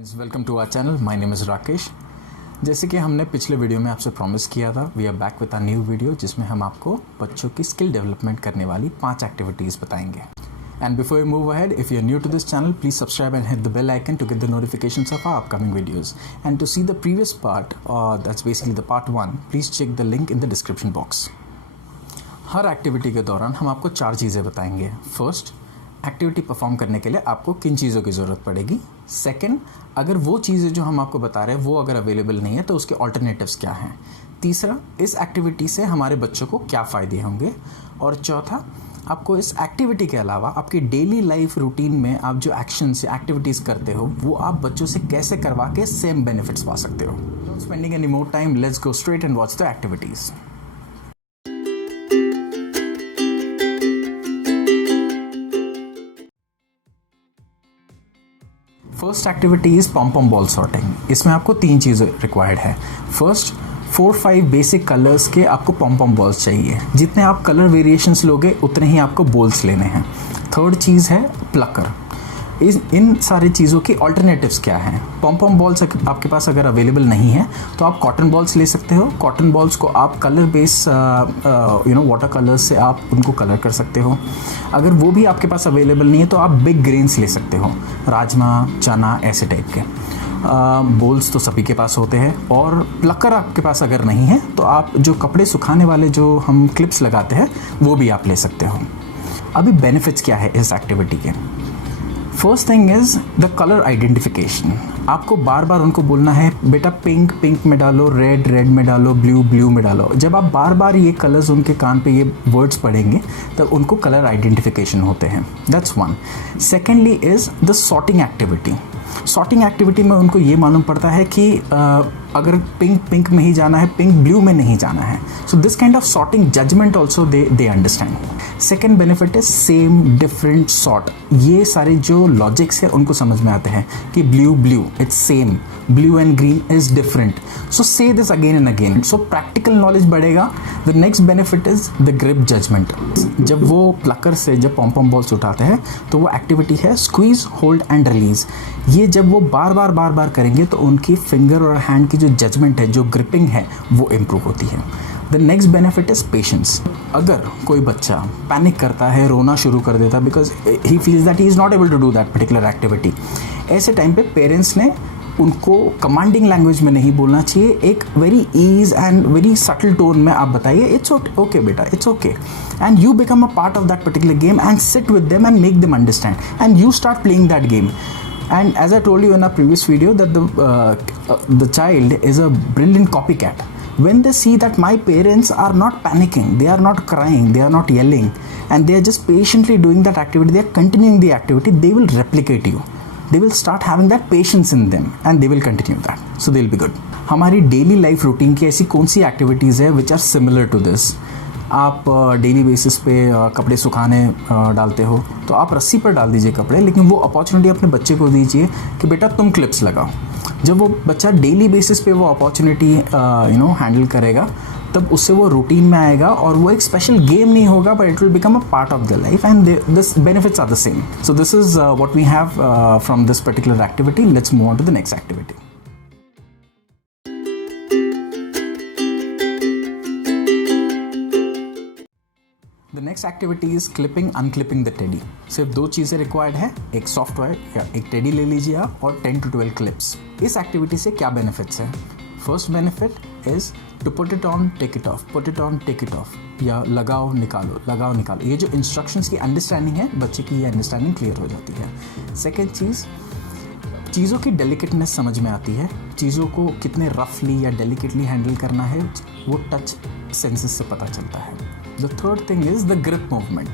Friends, welcome to our channel. My name is Rakesh. जैसे कि हमने पिछले वीडियो में आपसे प्रॉमिस किया था, we are back with a new video जिसमें हम आपको बच्चों की स्किल डेवलपमेंट करने वाली 5 एक्टिविटीज़ बताएंगे। And before you move ahead, if you are new to this channel, please subscribe and hit the bell icon to get the notifications of our upcoming videos. And to see the previous part, that's basically the part 1, please check the link in the description box. हर activity के दौरान हम आपको 4 चीज़ें बताएंगे। First, activity perform करने के लिए आपको किन चीज़ों की ज़रूरत पड़ेगी। सेकंड, अगर वो चीज़ें जो हम आपको बता रहे हैं वो अगर अवेलेबल नहीं है तो उसके ऑल्टरनेटिव्स क्या हैं। तीसरा, इस एक्टिविटी से हमारे बच्चों को क्या फ़ायदे होंगे। और चौथा, आपको इस एक्टिविटी के अलावा आपकी डेली लाइफ रूटीन में आप जो एक्शंस या एक्टिविटीज़ करते हो वो आप बच्चों से कैसे करवा के सेम बेनिफिट्स पा सकते हो। Don't spending any more time, let's go straight and watch the activities. First activity is pom pom ball sorting. इसमें आपको 3 चीज़ें रिक्वायर्ड है। फर्स्ट, 4-5 बेसिक कलर्स के आपको पॉम पॉम बॉल्स चाहिए। जितने आप कलर वेरिएशंस लोगे उतने ही आपको बॉल्स लेने हैं। थर्ड चीज़ है प्लकर। इन सारी चीज़ों की ऑल्टरनेटिव्स क्या हैं। पॉम पॉम बॉल्स आपके पास अगर अवेलेबल नहीं है तो आप कॉटन बॉल्स ले सकते हो। कॉटन बॉल्स को आप कलर बेस वाटर कलर्स से आप उनको कलर कर सकते हो। अगर वो भी आपके पास अवेलेबल नहीं है तो आप बिग ग्रेन्स ले सकते हो, राजमा, चना, ऐसे टाइप के। बॉल्स तो सभी के पास होते हैं। और प्लकर आपके पास अगर नहीं है तो आप जो कपड़े सुखाने वाले जो हम क्लिप्स लगाते हैं वो भी आप ले सकते हो। अभी बेनिफिट्स क्या है इस एक्टिविटी के। First thing is the colour identification. आपको बार बार उनको बोलना है बेटा पिंक पिंक में डालो, रेड रेड में डालो, ब्लू ब्लू में डालो। जब आप बार बार ये कलर्स उनके कान पे ये वर्ड्स पढ़ेंगे तब उनको कलर आइडेंटिफिकेशन होते हैं। That's one. Secondly is the sorting activity. Sorting activity में उनको ये मालूम पड़ता है कि अगर पिंक पिंक में ही जाना है, पिंक ब्लू में नहीं जाना है। So this kind of sorting judgement also they understand. Second benefit is same different sort. ये सारे जो लॉजिक्स है उनको समझ में आते हैं कि blue blue it's same, blue and green is different. So say this again and again. So practical knowledge बढ़ेगा। The next benefit is the grip judgement. जब वो प्लकर से जब पॉम पॉम बॉल्स उठाते हैं तो वो एक्टिविटी है स्क्वीज, होल्ड एंड रिलीज। ये जब वो बार बार करेंगे तो उनकी फिंगर और हैंड की जो जजमेंट है, जो ग्रिपिंग है, वो इम्प्रूव होती है। The next benefit is patience. अगर कोई बच्चा पैनिक करता है, रोना शुरू कर देता because he feels that he is not able to do that particular activity, ऐसे टाइम पे पेरेंट्स ने उनको कमांडिंग लैंग्वेज में नहीं बोलना चाहिए। एक very ease and very subtle tone में आप बताइए इट्स ओके बेटा, it's okay, and you become a part of that particular game and sit with them and make them understand and you start playing that game. And as I told you in our previous video that the child is a brilliant copycat. When they see that my parents are not panicking, they are not crying, they are not yelling, and they are just patiently doing that activity, they are continuing the activity, they will replicate you. They will start having that patience in them and they will continue that. So they will be good. हमारी daily life routine की ऐसी कौन सी activities है which are similar to this. आप daily basis पे कपड़े सुखाने डालते हो तो आप रस्सी पर डाल दीजिए कपड़े, लेकिन वो अपॉर्चुनिटी अपने बच्चे को दीजिए कि बेटा तुम क्लिप्स लगाओ। जब वो बच्चा डेली बेसिस पे वो अपॉर्चुनिटी हैंडल करेगा तब उससे वो रूटीन में आएगा और वो एक स्पेशल गेम नहीं होगा but it will become a part of the life and this benefits are the same. So this is what we have from this particular activity. Let's move on to the next activity. The next activity is clipping unclipping the teddy. सिर्फ 2 चीज़ें required है, एक software या एक teddy ले लीजिए आप और 10 to 12 क्लिप्स. इस एक्टिविटी से क्या बेनिफिट्स है. First benefit is to put it on take it off, put it on take it off, या लगाओ निकालो, लगाओ निकालो. ये जो इंस्ट्रक्शंस की अंडरस्टैंडिंग है, बच्चे की ये अंडरस्टैंडिंग क्लियर हो जाती है. सेकेंड चीज़, चीज़ों की डेलिकेटनेस समझ में आती है. चीज़ों को कितने रफली या डेलिकेटली हैंडल करना है वो टच सेंसेस से पता चलता है. The third thing is the grip movement.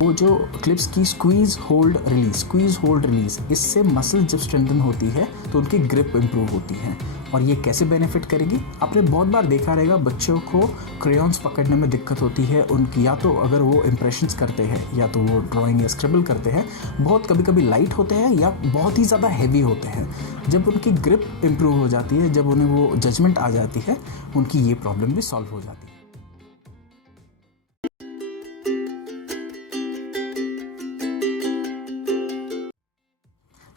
वो जो क्लिप्स की squeeze hold release, squeeze hold release, इससे मसल जब स्ट्रेंथन होती है तो उनकी ग्रिप इम्प्रूव होती है. और ये कैसे बेनिफिट करेगी. आपने बहुत बार देखा रहेगा बच्चों को क्रेयॉन्स पकड़ने में दिक्कत होती है उनकी, या तो अगर वो इम्प्रेशंस करते हैं या तो वो ड्राइंग या स्क्रिबल करते हैं, बहुत कभी कभी लाइट होते हैं या बहुत ही ज़्यादा हैवी होते हैं. जब उनकी ग्रिप इम्प्रूव हो जाती है, जब उन्हें वो जजमेंट आ जाती है, उनकी ये प्रॉब्लम भी सॉल्व हो जाती है.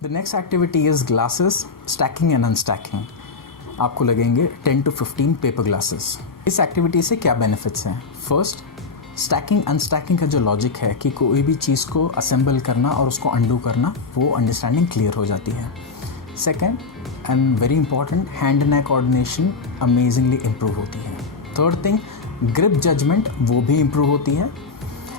The next activity is glasses stacking and unstacking. आपको लगेंगे 10 to 15 पेपर ग्लासेस। इस एक्टिविटी से क्या बेनिफिट्स हैं? फर्स्ट, स्टैकिंग अनस्टैकिंग का जो लॉजिक है कि कोई भी चीज़ को असेंबल करना और उसको अंडू करना, वो अंडरस्टैंडिंग क्लियर हो जाती है। Second and very important, hand and eye coordination amazingly improve होती है। थर्ड थिंग, ग्रिप जजमेंट वो भी इम्प्रूव होती है।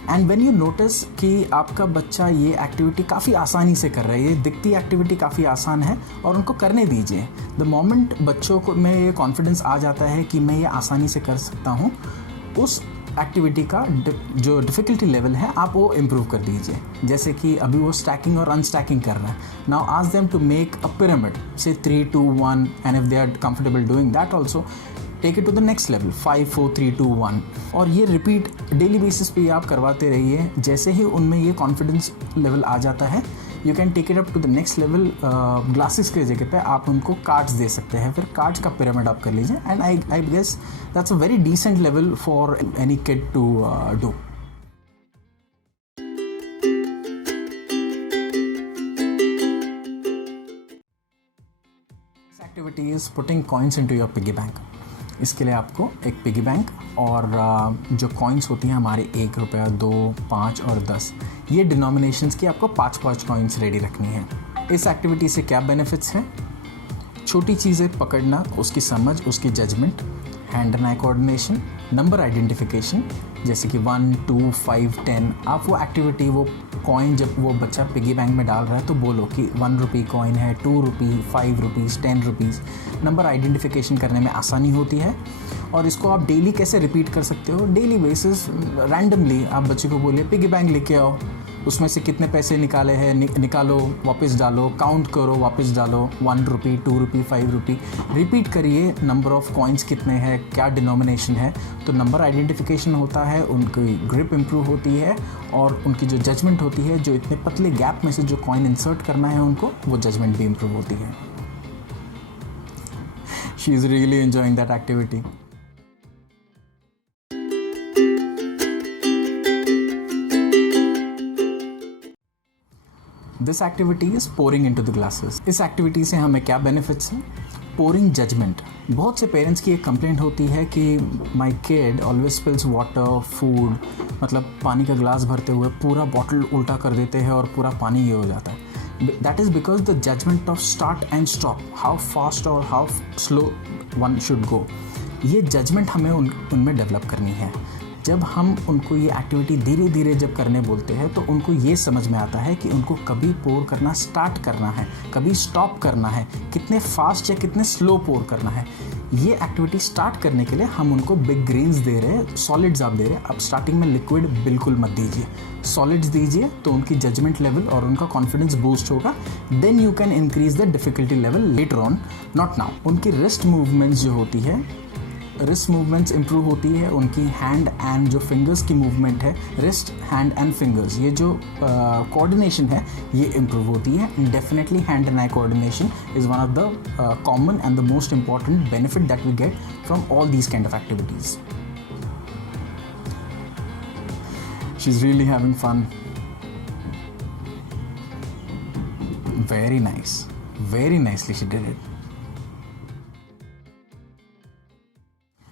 एंड व्हेन यू नोटिस कि आपका बच्चा ये एक्टिविटी काफ़ी आसानी से कर रहा है, ये दिखती एक्टिविटी काफ़ी आसान है और उनको करने दीजिए। द मोमेंट बच्चों को में ये कॉन्फिडेंस आ जाता है कि मैं ये आसानी से कर सकता हूँ, उस एक्टिविटी का जो डिफ़िकल्टी लेवल है आप वो इम्प्रूव कर दीजिए। जैसे कि अभी वो स्टैकिंग और अनस्टैकिंग कर रहा है, now ask them to make a pyramid, say 3 2 1, and if they are comfortable doing that also, take it to the next level 5 4 3 2 1, और ये रिपीट डेली बेसिस पे आप करवाते रहिए। जैसे ही उनमें ये कॉन्फिडेंस लेवल आ जाता है, you can take it up to the next level. Glasses के जगह पे आप उनको कार्ड्स दे सकते हैं, फिर कार्ड्स का पिरामिड आप कर लीजिए, and I guess that's a very decent level for any kid to do. Activity is putting coins into your piggy bank. इसके लिए आपको एक पिगी बैंक और जो कॉइन्स होती हैं हमारे 1 रुपया, 2, 5 और 10, ये डिनोमिनेशंस की आपको 5 कॉइन्स रेडी रखनी है। इस एक्टिविटी से क्या बेनिफिट्स हैं? छोटी चीज़ें पकड़ना, उसकी समझ, उसकी judgement, hand and eye coordination, number identification, जैसे कि 1 2 5 10। आप वो एक्टिविटी, वो कॉइन जब वो बच्चा पिगी बैंक में डाल रहा है तो बोलो कि 1 रुपी कॉइन है, 2 रुपी, 5 रुपीज़, 10 रुपीज़। नंबर आइडेंटिफिकेशन करने में आसानी होती है और इसको आप डेली कैसे रिपीट कर सकते हो? डेली बेसिस रैंडमली आप बच्चे को बोलिए पिगी बैंक लेके आओ, उसमें से कितने पैसे निकाले हैं निकालो, वापस डालो, काउंट करो, वापस डालो, 1 रुपी, 2 रुपी, 5 रुपी, रिपीट करिए। नंबर ऑफ़ कॉइन्स कितने हैं, क्या डिनोमिनेशन है, तो नंबर आइडेंटिफिकेशन होता है, उनकी ग्रिप इम्प्रूव होती है और उनकी जो जजमेंट होती है, जो इतने पतले गैप में से जो कॉइन इंसर्ट करना है उनको, वो जजमेंट भी इम्प्रूव होती है। She is really enjoying that activity. This activity is pouring into the glasses. इस एक्टिविटी से हमें क्या बेनिफिट्स हैं? Pouring judgement. बहुत से पेरेंट्स की एक कंप्लेंट होती है कि my kid always spills water, food, मतलब पानी का ग्लास भरते हुए पूरा बॉटल उल्टा कर देते हैं और पूरा पानी ये हो जाता है। That is because the judgement of start and stop, how fast और how slow one should go, ये जजमेंट हमें उनमें डेवलप करनी है। जब हम उनको ये एक्टिविटी धीरे धीरे जब करने बोलते हैं तो उनको ये समझ में आता है कि उनको कभी पोर करना स्टार्ट करना है, कभी स्टॉप करना है, कितने फास्ट या कितने स्लो पोर करना है। ये एक्टिविटी स्टार्ट करने के लिए हम उनको बिग ग्रेन्स दे रहे हैं, सॉलिड्स आप दे रहे हैं। अब स्टार्टिंग में लिक्विड बिल्कुल मत दीजिए, सॉलिड्स दीजिए तो उनकी जजमेंट लेवल और उनका कॉन्फिडेंस बूस्ट होगा। Then you can increase the difficulty level later on, not now. उनकी रिस्ट मूवमेंट्स जो होती है, रिस्ट मूवमेंट्स इम्प्रूव होती है, उनकी हैंड एंड जो फिंगर्स की मूवमेंट है, रिस्ट, हैंड एंड फिंगर्स, ये जो कोऑर्डिनेशन है ये इम्प्रूव होती है। Definitely hand and eye coordination is one of the common and the most important benefit that we get from all these kind of activities. She is really having fun. Very nice, very nicely she did it.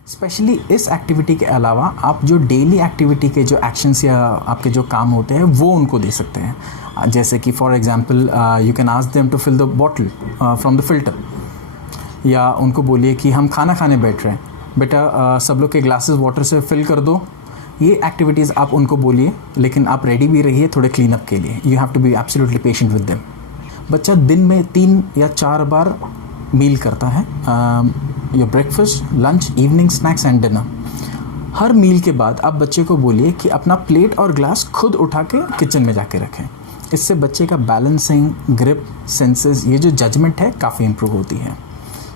Especially इस activity के अलावा आप जो daily activity के जो actions या आपके जो काम होते हैं वो उनको दे सकते हैं। जैसे कि for example you can ask them to fill the bottle from the filter, या उनको बोलिए कि हम खाना खाने बैठ रहे हैं, बेटा सब लोग के ग्लासेस वाटर से फिल कर दो। ये एक्टिविटीज़ आप उनको बोलिए, लेकिन आप रेडी भी रहिए थोड़े क्लीन अप के लिए। You have to be absolutely patient with them. बच्चा दिन में 3 या 4 बार मील करता है, your breakfast, lunch, evening snacks and dinner. हर मील के बाद आप बच्चे को बोलिए कि अपना प्लेट और ग्लास खुद उठा के किचन में जाके रखें। इससे बच्चे का बैलेंसिंग, ग्रिप, सेंसेस, ये जो जजमेंट है काफ़ी इंप्रूव होती है।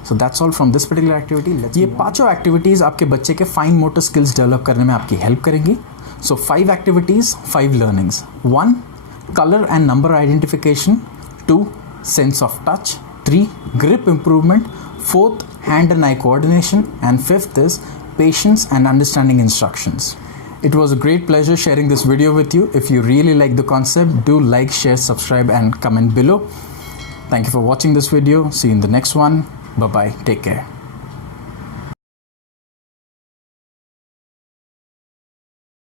So that's all from this particular activity. ये 5 एक्टिविटीज़ आपके बच्चे के फाइन मोटर स्किल्स डेवलप करने में आपकी हेल्प करेंगी। सो 5 activities, 5 learnings. 1, colour and number identification. 2, sense of touch. 3, grip improvement. 4th, hand and eye coordination. And 5th is patience and understanding instructions. It was a great pleasure sharing this video with you. If you really like the concept, do like, share, subscribe and comment below. Thank you for watching this video. See you in the next one. Bye bye. Take care.